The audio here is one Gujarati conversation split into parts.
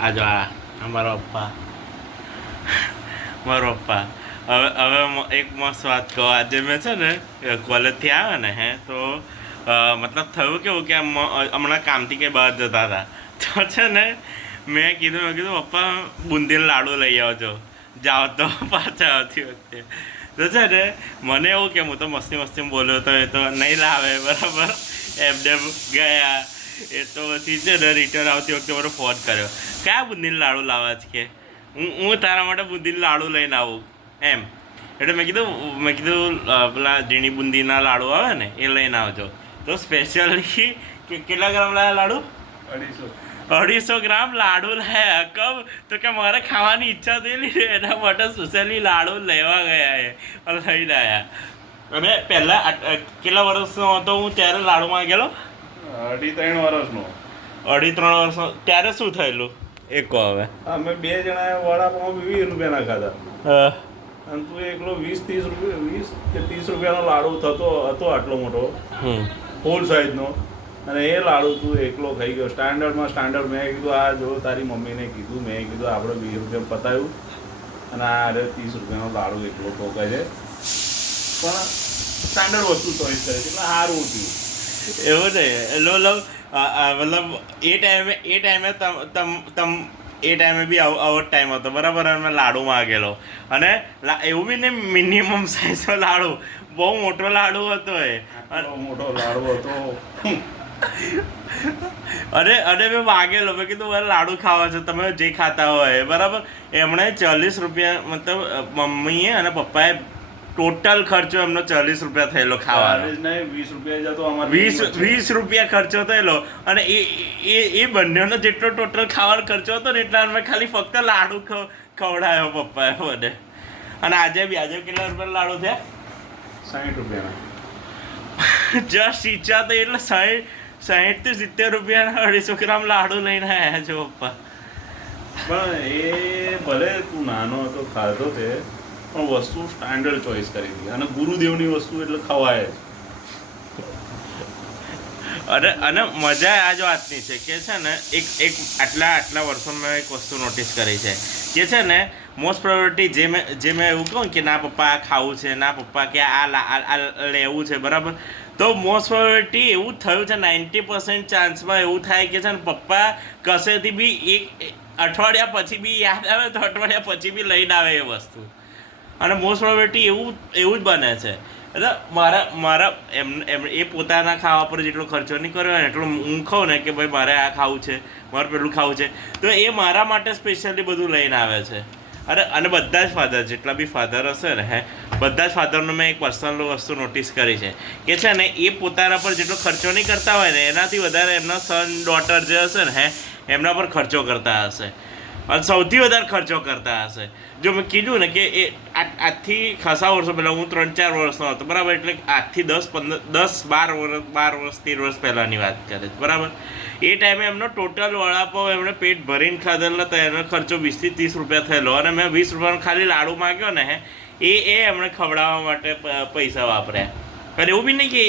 આ જો મારો પપ્પા મારો પપ્પા હવે એક મસ્ત વાત કહો. આજે મેં છે ને કોલેજથી આવ્યો ને તો મતલબ થયું કેવું કે હમણાં કામથી કંઈ બહાર જતા હતા તો છે ને મેં કીધું પપ્પા બુંદીના લાડુ લઈ આવજો જાઓ તો પાછા આવતી વખતે. તો છે ને મને એવું કે હું તો મસ્તી બોલ્યો તો એ તો નહીં લાવે બરાબર એમને ગયા. એ તો પછી છે ને રિટર્ન આવતી વખતે મને ફોન કર્યો કયા બુંદીના લાડુ લાવવા જ કે હું તારા માટે બુંદીના લાડુ લઈને આવું એમ. એટલે મેં કીધું પેલા ઝીણી બુંદીના લાડુ આવે ને એ લઈને આવજો. તો સ્પેશિયલી કેટલા ગ્રામ લાવ્યા લાડુ? 250 ગ્રામ લાડુ લાયા. કબ તો કે મારે ખાવાની ઈચ્છા થયેલી એના માટે સ્પેશિયલી લાડુ લેવા ગયા લઈને આવ્યા. અને પહેલાં કેટલા વર્ષનો હતો હું ત્યારે લાડુમાં ગયેલો? 2.5-3 વર્ષનો. 2.5-3 વર્ષનો. ત્યારે શું થયેલું એ કહો હવે. અમે 2 જણાએ વડાપાઉં 20 રૂપિયાના ખાધા અને તું એકલો 20-30 રૂપિયા 20 કે 30 રૂપિયાનો લાડુ હતો આટલો મોટો ફૂલ સાઈઝનો. અને એ લાડુ તું એકલો ખાઈ ગયો. સ્ટાન્ડર્ડ મેં કીધું આ જો તારી મમ્મીને કીધું મેં કીધું આપણે 20 રૂપિયા પતાવ્યું અને આ 30 રૂપિયાનો લાડુ એકલો ઠોકાય છે. પણ સ્ટાન્ડર્ડ વસ્તુ ચોઈસ કરે છે એટલે સારું હતું એવું નહીં. મતલબ એ ટાઈમે બી આવો જ ટાઈમ હતો બરાબર. અને લાડુ માગેલો અને એવું બી ને મિનિમમ સાઈઝનો લાડુ બહુ મોટો લાડુ હતો એ. મોટો લાડુ હતો અને મેં માગેલો. મેં કીધું મારે લાડુ ખાવા છે તમે જે ખાતા હોય બરાબર. એમણે 40 રૂપિયા મતલબ મમ્મીએ અને પપ્પાએ ટોટલ ખર્ચો એમનો 40 રૂપિયા થયેલો ખાવાનો. 20 રૂપિયા ખર્ચો થયેલો. અને એ બંનેનો જેટલો ટોટલ ખાવાનો ખર્ચો હતો ને એટલા મેં ખાલી ફક્ત લાડુ ખવડાવ્યો પપ્પાએ મને. અને આજે કેટલા રૂપિયા લાડુ થયા? 60 રૂપિયાના. જસ્ટ ઈચ્છા તો એટલે 60 થી 70 રૂપિયાના 250 ગ્રામ લાડુ લઈને આવ્યા છો પપ્પા. પણ એ ભલે તું નાનો હતો ખાધો તે પણ વસ્તુ સ્ટાન્ડર્ડ ચોઈસ કરી હતી અને ગુરુદેવની વસ્તુ એટલે ખવાય. અને મજા આ જ વાતની છે કે છે ને એક આટલા વર્ષોમાં મેં એક વસ્તુ નોટિસ કરી છે કે છે ને મોસ્ટ પ્રાયોરિટી જે મેં એવું કહું કે ના પપ્પા આ ખાવું છે, ના પપ્પા કે આ લેવું છે બરાબર. તો મોસ્ટ પ્રાયોરિટી એવું થયું છે 90% ચાન્સમાં એવું થાય કે છે ને પપ્પા કશેથી બી એક અઠવાડિયા પછી બી યાદ આવે તો અઠવાડિયા પછી બી લઈને આવે એ વસ્તુ. અને મોસ્ટ પ્રોબેબિલિટી એવું જ બને છે. એટલે મારા એ પોતાના ખાવા પર જેટલો ખર્ચો નહીં કર્યો ને એટલો હું ખાઉં ને કે ભાઈ મારે આ ખાવું છે, મારે પેલું ખાવું છે, તો એ મારા માટે સ્પેશિયલી બધું લઈને આવે છે. અને બધા જ ફાધર જેટલા બી ફાધર હશે ને બધા જ ફાધરનો મેં એક પર્સનલ વસ્તુ નોટિસ કરી છે કે છે ને એ પોતાના પર જેટલો ખર્ચો નહીં કરતા હોય ને એનાથી વધારે એમના સન ડોટર જે હશે ને એમના પર ખર્ચો કરતા હશે અને સૌથી વધારે ખર્ચો કરતા હશે. જો મેં કીધું ને કે એ આજથી ખાસા વર્ષો પહેલાં હું 3-4 વર્ષનો હતો બરાબર. એટલે આજથી 10-12 વર્ષ 13 વર્ષ પહેલાંની વાત કરે છે બરાબર. એ ટાઈમે એમનો ટોટલ વડાપાવ એમણે પેટ ભરીને ખાધેલા તો એનો ખર્ચો 20 થી 30 રૂપિયા થયેલો. અને મેં 20 રૂપિયાનો ખાલી લાડુ માગ્યો ને એ એમણે ખવડાવવા માટે પૈસા વાપર્યા. અને એવું બી નહીં કે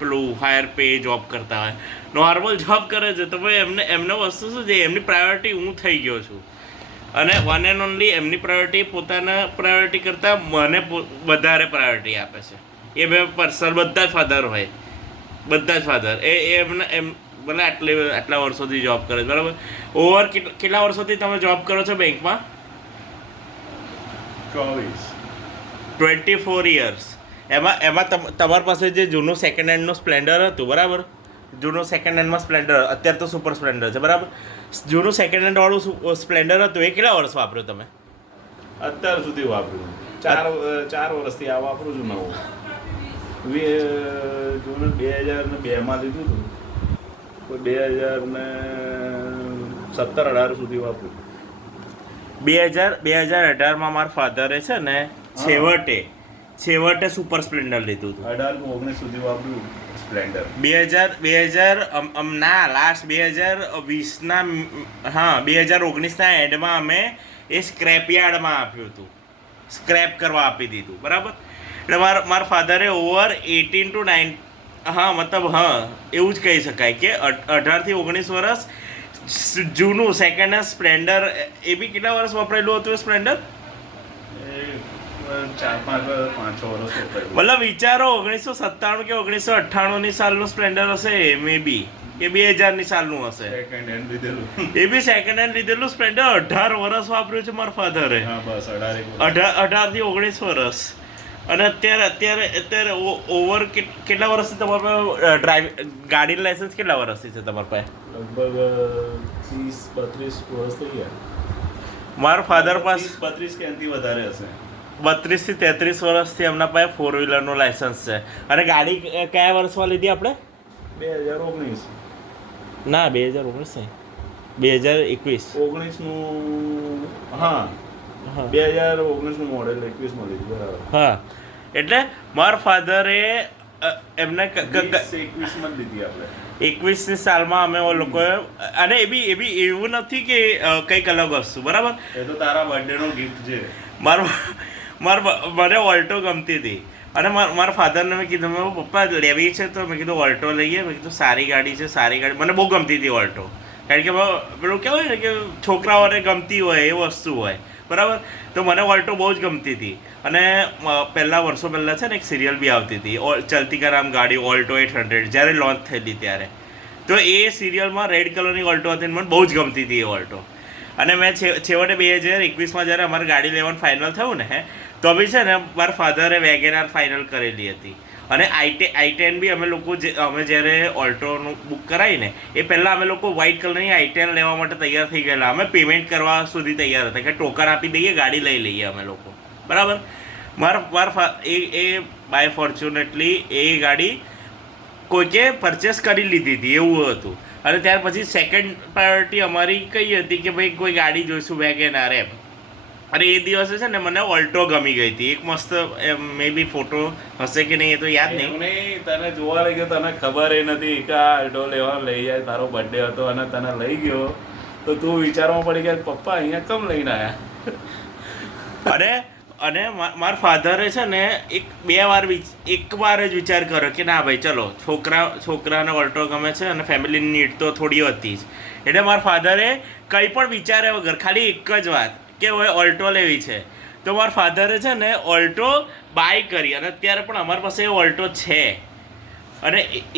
બહુ હાયર પે જોબ કરતા હોય, નોર્મલ જોબ કરે છે તો ભાઈ એમને વસ્તુ શું છે એમની પ્રાયોરિટી હું થઈ ગયો છું. અને વન એન્ડ ઓનલી એમની પ્રાયોરિટી પોતાના પ્રાયોરિટી કરતાં મને વધારે પ્રાયોરિટી આપે છે. એ બે પર્સનલ બધા જ ફાધર હોય, બધા જ ફાધર એમ ભલે આટલા વર્ષોથી જોબ કરે છે બરાબર. કેટલા વર્ષોથી તમે જોબ કરો છો બેંકમાં? 24 years. એમાં તમારી પાસે જે જૂનું સેકન્ડ હેન્ડનું સ્પ્લેન્ડર હતું બરાબર, જૂનું સેકન્ડ હેન્ડમાં સ્પ્લેન્ડર, અત્યારે તો સુપર સ્પ્લેન્ડર છે બરાબર. જૂનું સેકન્ડ હેન્ડ વાળું સ્પ્લેન્ડર હતું એ કેટલા વર્ષ વાપર્યું તમે? અત્યાર સુધી વાપર્યું 4 વર્ષથી આ વાપરું છું નવું. જૂનું 2002માં લીધું હતું તો 2017-18 સુધી વાપર્યું. 2018માં મારા ફાધરે છે ને છેવટે સુપર સ્પ્લેન્ડર લીધું હતું. 18-19 સુધી વાપર્યું સ્પ્લેન્ડર. 2019ના એન્ડમાં અમે એ સ્ક્રેપ યાર્ડમાં આપ્યું હતું, સ્ક્રેપ કરવા આપી દીધું બરાબર. એટલે મારા ફાધરે ઓવર 18 to હા મતલબ હા એવું જ કહી શકાય કે 18 થી 19 વર્ષ જૂનું સેકન્ડ હેન્ડ સ્પ્લેન્ડર એ બી કેટલા વર્ષ વપરાયેલું હતું સ્પ્લેન્ડર? એ 4-5 વર્ષ વપરાયું. મતલબ વિચારો 1997 કે 1998 સાલનું સ્પ્લેન્ડર હશે મે બી કે 2000 સાલનું હશે. સેકન્ડ હેન્ડ લીધેલું. એ બી સેકન્ડ હેન્ડ લીધેલું સ્પ્લેન્ડર 18 વર્ષ વાપર્યું છે મારા ફાધરે. હા બસ 18 18 થી 19 વર્ષ. અને અત્યારે ઓવર કેટલા વર્ષથી તમારા પાસે ગાડીનું લાયસન્સ કેટલા વર્ષથી છે તમારા પાસે? લગભગ 30-32 વર્ષ થઈ ગયા. મારા ફાધર પાસે 30-32 કે એનાથી વધારે હશે. 32 થી 33 વર્ષથી એમના પાસે 4 વ્હીલરનું લાયસન્સ છે. અને ગાડી કયા વર્ષમાં લીધી આપણે? 2019. ના 2019 નહીં, 2021. 19નું હા હા 2019નું મોડેલ 21માં લીધું બરાબર. હા એટલે મારા ફાધરે એમને 21માં જ લીધી આપણે. 21ની સાલમાં અમે લોકોએ અને એ બી એવું નથી કે કંઈક અલગ વસ્તુ બરાબર. એ તો તારા બર્થડેનો ગિફ્ટ છે. મને ઓલ્ટો ગમતી હતી અને મારા ફાધરને મેં કીધું મેં પપ્પા લેવી છે તો મેં કીધું ઓલ્ટો લઈએ. મેં કીધું સારી ગાડી છે, સારી ગાડી મને બહુ ગમતી હતી ઓલ્ટો. કારણ કે પેલું કહેવાય ને કે છોકરાઓને ગમતી હોય એ વસ્તુ હોય બરાબર. તો મને ઓલ્ટો બહુ જ ગમતી હતી. અને વર્ષો પહેલાં છે ને એક સિરિયલ બી આવતી હતી ચલતી કા નામ ગાડી ઓલ્ટો 800 જ્યારે લોન્ચ થયેલી ત્યારે. તો એ સિરિયલમાં રેડ કલરની ઓલ્ટો હતી મને બહુ જ ગમતી હતી એ ઓલ્ટો. અને મેં છેવટે 2021માં જ્યારે અમારે ગાડી લેવાનું ફાઇનલ થયું ને તો બી છે ને મારા ફાધરે વેગેનાર ફાઇનલ કરેલી હતી. અને i10 બી અમે લોકો અમે જ્યારે ઓલ્ટોનું બુક કરાવીને એ પહેલાં અમે લોકો વ્હાઇટ કલરની i10 લેવા માટે તૈયાર થઈ ગયેલા. અમે પેમેન્ટ કરવા સુધી તૈયાર હતા કે ટોકન આપી દઈએ ગાડી લઈ લઈએ અમે લોકો બરાબર. એ બાય ફોર્ચ્યુનેટલી એ ગાડી કોઈકે પરચેસ કરી લીધી હતી એવું હતું. અને ત્યાર પછી સેકન્ડ પ્રાયોરિટી અમારી કઈ હતી કે ભાઈ કોઈ ગાડી જોઈશું વેગેનાર એમ. અને એ દિવસે છે ને મને ઓલ્ટો ગમી ગઈ હતી. એક મસ્ત મે બી ફોટો હશે કે નહીં એ તો યાદ નહીં. તને જોવા લઈ ગયો તને ખબર એ નથી કે આ ઓલ્ટો લેવા લઈ જાય. તારો બર્થડે હતો અને તને લઈ ગયો તો તું વિચારવા પડી ગયા પપ્પા અહીંયા કેમ લઈને આવ્યા. અને મારા ફાધરે છે ને એક વાર જ વિચાર કર્યો કે ના ભાઈ ચલો છોકરાને ઓલ્ટો ગમે છે અને ફેમિલીની નીડ તો થોડી હતી જ. એટલે મારા ફાધરે કંઈ પણ વિચાર્યા વગર ખાલી એક જ વાત કે હવે ઓલ્ટો લેવી છે. તો મારા ફાધરે છે ને ઓલ્ટો બાય કરી અને અત્યારે પણ અમારી પાસે એ ઓલ્ટો છે. અને એ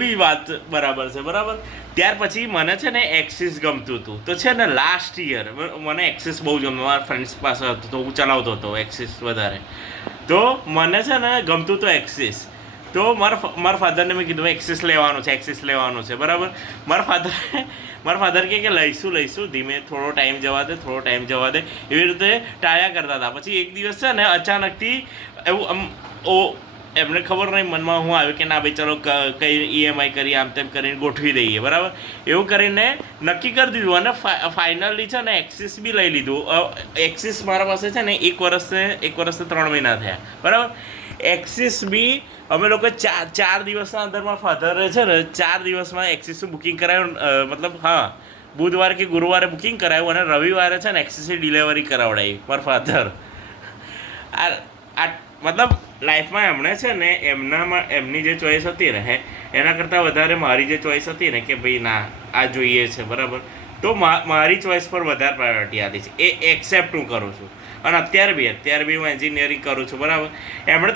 બી વાત બરાબર છે બરાબર. ત્યાર પછી મને છે ને એક્સિસ ગમતું હતું. તો છે ને લાસ્ટ યર મને એક્સિસ બહુ ગમતું. મારા ફ્રેન્ડ્સ પાસે હતું તો હું ચલાવતો હતો એક્સિસ વધારે. તો મને છે ને ગમતું હતું એક્સિસ. તો મારા ફાધરને મેં કીધું એક્સિસ લેવાનું છે બરાબર. મારા ફાધર કે લઈશું ધીમે થોડો ટાઈમ જવા દે એવી રીતે ટાળ્યા કરતા હતા. પછી એક દિવસ છે ને અચાનકથી એવું એમને ખબર નહીં મનમાં હું આવ્યું કે ના ભાઈ ચલો કઈ EMI કરી આમ તેમ કરીને ગોઠવી દઈએ બરાબર. એવું કરીને નક્કી કરી દીધું અને ફાઇનલી છે ને એક્સિસ બી લઈ લીધું. એક્સિસ મારા પાસે છે ને 1 વર્ષથી 3 મહિના થયા બરાબર. એક્સિસ બી અમે લોકો 4 દિવસના અંદર મારા ફાધરે છે ને 4 દિવસમાં એક્સિસનું બુકિંગ કરાવ્યું. મતલબ હા બુધવારે કે ગુરુવારે બુકિંગ કરાવ્યું અને રવિવારે છે ને એક્સિસની ડિલિવરી કરાવડાવી મારા ફાધર. મતલબ લાઈફમાં એમણે છે ને એમની જે ચોઈસ હતી ને એના કરતાં વધારે મારી જે ચોઈસ હતી ને કે ભાઈ ના આ જોઈએ છે બરાબર. તો મારી ચોઈસ પર વધારે પ્રાયોરિટી આપી છે એ એક્સેપ્ટ હું કરું છું. અને અત્યારે બી હું એન્જિનિયરિંગ કરું છું બરાબર. એમણે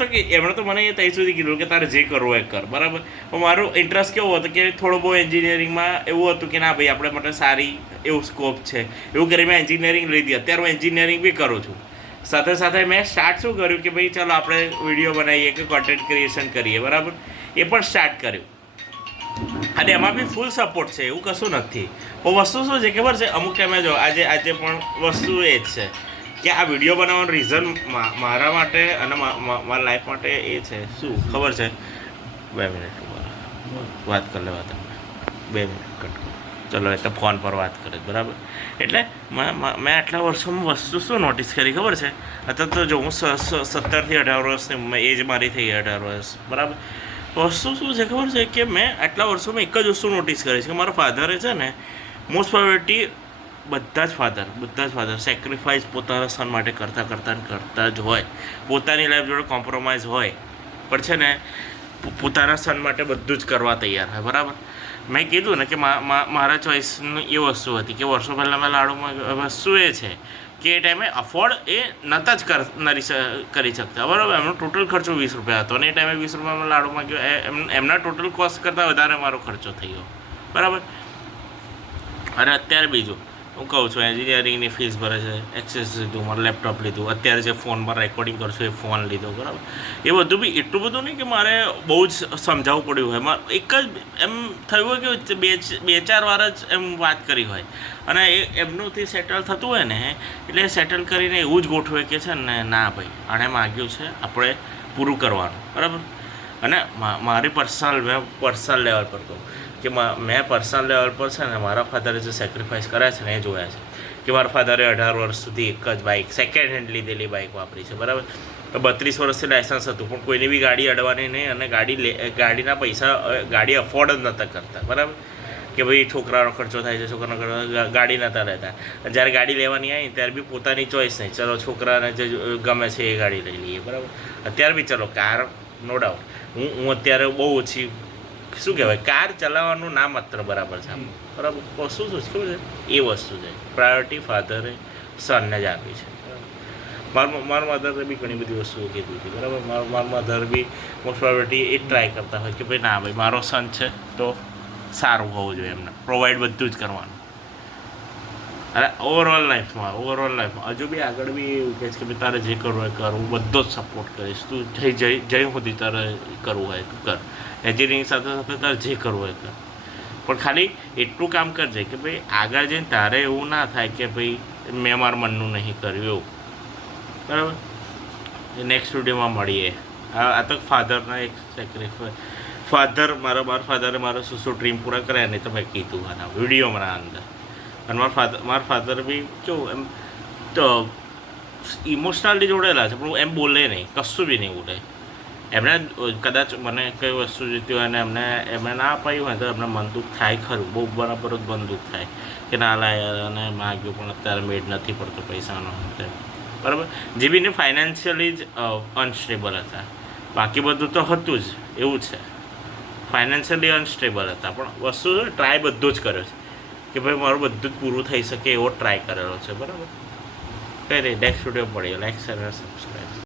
તો મને ત્યાં સુધી કીધું કે તારે જે કરવું એ કર બરાબર. પણ મારું ઇન્ટરેસ્ટ કેવું હતું કે થોડું બહુ એન્જિનિયરિંગમાં એવું હતું કે ના ભાઈ આપણે માટે સારી એવું સ્કોપ છે એવું કરી મેં એન્જિનિયરિંગ લીધી. અત્યારે હું એન્જિનિયરિંગ બી કરું છું. સાથે મેં સ્ટાર્ટ શું કર્યું કે ભાઈ ચાલો આપણે વિડીયો બનાવીએ કે કોન્ટેન્ટ ક્રિએશન કરીએ બરાબર. એ પણ સ્ટાર્ટ કર્યું અને એમાં બી ફૂલ સપોર્ટ છે એવું કશું નથી. પણ વસ્તુ શું છે ખબર છે અમુક ટાઈમે જો આજે પણ વસ્તુ એ જ છે કે આ વિડીયો બનાવવાનું રીઝન મારા માટે અને મારા લાઈફ માટે એ છે શું ખબર છે 2 મિનિટ વાત કરી લેવા તમને 2 મિનિટ કટ ચલો એટલે ફોન પર વાત કરે બરાબર. એટલે મેં આટલા વર્ષોમાં વસ્તુ શું નોટિસ કરી ખબર છે. અત્યારે તો જો હું 17 થી 18 વર્ષની એજ મારી થઈ 18 વર્ષ બરાબર. વસ્તુ શું છે ખબર છે કે મેં આટલા વર્ષોમાં એક જ વસ્તુ નોટિસ કરી છે કે મારા ફાધરે છે ને મોસ્ટ પ્રાયોરિટી બધા જ ફાધર સેક્રિફાઈસ પોતાના સન માટે કરતા જ હોય. પોતાની લાઈફ જોડે કોમ્પ્રોમાઇઝ હોય પણ છે ને પોતાના સન માટે બધું જ કરવા તૈયાર હોય બરાબર. મેં કીધું ને કે મારા ચોઈસની એ વસ્તુ હતી કે વર્ષો પહેલાં મેં લાડુમાં વસ્તુ એ છે કે એ ટાઈમે અફોર્ડ એ નહોતા જ કરી શકતા બરાબર. એમનો ટોટલ ખર્ચો 20 રૂપિયા હતો અને એ ટાઈમે 20 રૂપિયામાં લાડુમાં ગયો એમના ટોટલ કોસ્ટ કરતાં વધારે મારો ખર્ચો થઈ ગયો બરાબર. અને અત્યારે બીજું હું કહું છું એન્જિનિયરિંગની ફીસ ભરે છે, એક્સેસ લીધું, મારું લેપટોપ લીધું, અત્યારે જે ફોનમાં રેકોર્ડિંગ કરશું એ ફોન લીધો બરાબર. એ બધું બી એટલું બધું નહીં કે મારે બહુ જ સમજાવવું પડ્યું હોય. મારે એક જ એમ થયું હોય કે બે ચાર વાર જ એમ વાત કરી હોય અને એમનુંથી સેટલ થતું હોય ને એટલે સેટલ કરીને એવું જ ગોઠવે કે છે ને ના ભાઈ આણે માગ્યું છે આપણે પૂરું કરવાનું બરાબર. અને મારી મેં પર્સનલ લેવલ પર કહું કે મેં પર્સનલ લેવલ પર છે ને મારા ફાધરે જે સેક્રિફાઈસ કર્યા છે ને એ જોયા છે કે મારા ફાધરે 18 વર્ષ સુધી એક જ બાઇક સેકન્ડ હેન્ડ લીધેલી બાઇક વાપરી છે બરાબર. 32 વર્ષથી લાયસન્સ હતું પણ કોઈની બી ગાડી અડવાની નહીં અને ગાડીના પૈસા ગાડી અફોર્ડ જ નહોતા કરતા બરાબર. કે ભાઈ છોકરાનો ખર્ચો થાય છે, છોકરાનો ખર્ચો ગાડી નહોતા લેતા. જ્યારે ગાડી લેવાની આવી ત્યારે બી પોતાની ચોઈસ નહીં, ચલો છોકરાને જે ગમે છે એ ગાડી લઈ લઈએ બરાબર. અત્યારે બી ચલો કાર નો ડાઉટ હું અત્યારે બહુ ઓછી શું કહેવાય કાર ચલાવવાનું ના માત્ર બરાબર છે બરાબર. શું કેવું છે એ વસ્તુ છે પ્રાયોરિટી ફાધરે સનને જ આપી છે. મારા મધરે બી ઘણી બધી વસ્તુઓ કીધી હતી બરાબર. મારા મધર બી મોસ્ટ પ્રાયોરિટી એ જ ટ્રાય કરતા હોય કે ભાઈ ના ભાઈ મારો સન છે તો સારું હોવું જોઈએ એમને પ્રોવાઈડ બધું જ કરવાનું. અરે ઓવરઓલ લાઈફમાં હજુ બી આગળ બી એવું કહે છે કે ભાઈ તારે જે કરવું હોય કર, હું બધો જ સપોર્ટ કરીશ, તું જઈ સુધી તારે કરવું હોય તું કર, એન્જિનિયરિંગ સાથે સાથે તારે જે કરવું હોય કર, પણ ખાલી એટલું કામ કરજે કે ભાઈ આગળ જઈને તારે એવું ના થાય કે ભાઈ મેં મારા મનનું નહીં કર્યું એવું બરાબર. નેક્સ્ટ વિડીયોમાં મળીએ. આ તો ફાધરના એક સેક્રિફાઈસ મારા ફાધરે મારા શું ડ્રીમ પૂરા કર્યા નહીં તો મેં કીધું આના વિડીયોમાં અંદર. અને મારા ફાધર બી કેવું એમ તો ઇમોશનલી જોડેલા છે પણ એમ બોલે નહીં, કશું બી નહીં બોલે. એમને કદાચ મને કઈ વસ્તુ જોઈતી હોય અને એમને ના અપાયું હોય તો એમને મન દુઃખ થાય ખરું, બહુ બરાબર જ મન દુઃખ થાય કે ના લાયા અને માગ્યું પણ અત્યારે મેળ નથી પડતો પૈસાનો બરાબર. જે બીને ફાઇનાન્શિયલી જ અનસ્ટેબલ હતા, બાકી બધું તો હતું જ એવું છે. ફાઇનાન્શિયલી અનસ્ટેબલ હતા પણ વસ્તુ ટ્રાય બધો જ કર્યો છે કે ભાઈ મારું બધું જ પૂરું થઈ શકે એવો ટ્રાય કરેલો છે બરાબર. કઈ નહીં નેક્સ્ટ વિડીયો મળીએ. લાઈક શેર અને સબસ્ક્રાઈબ.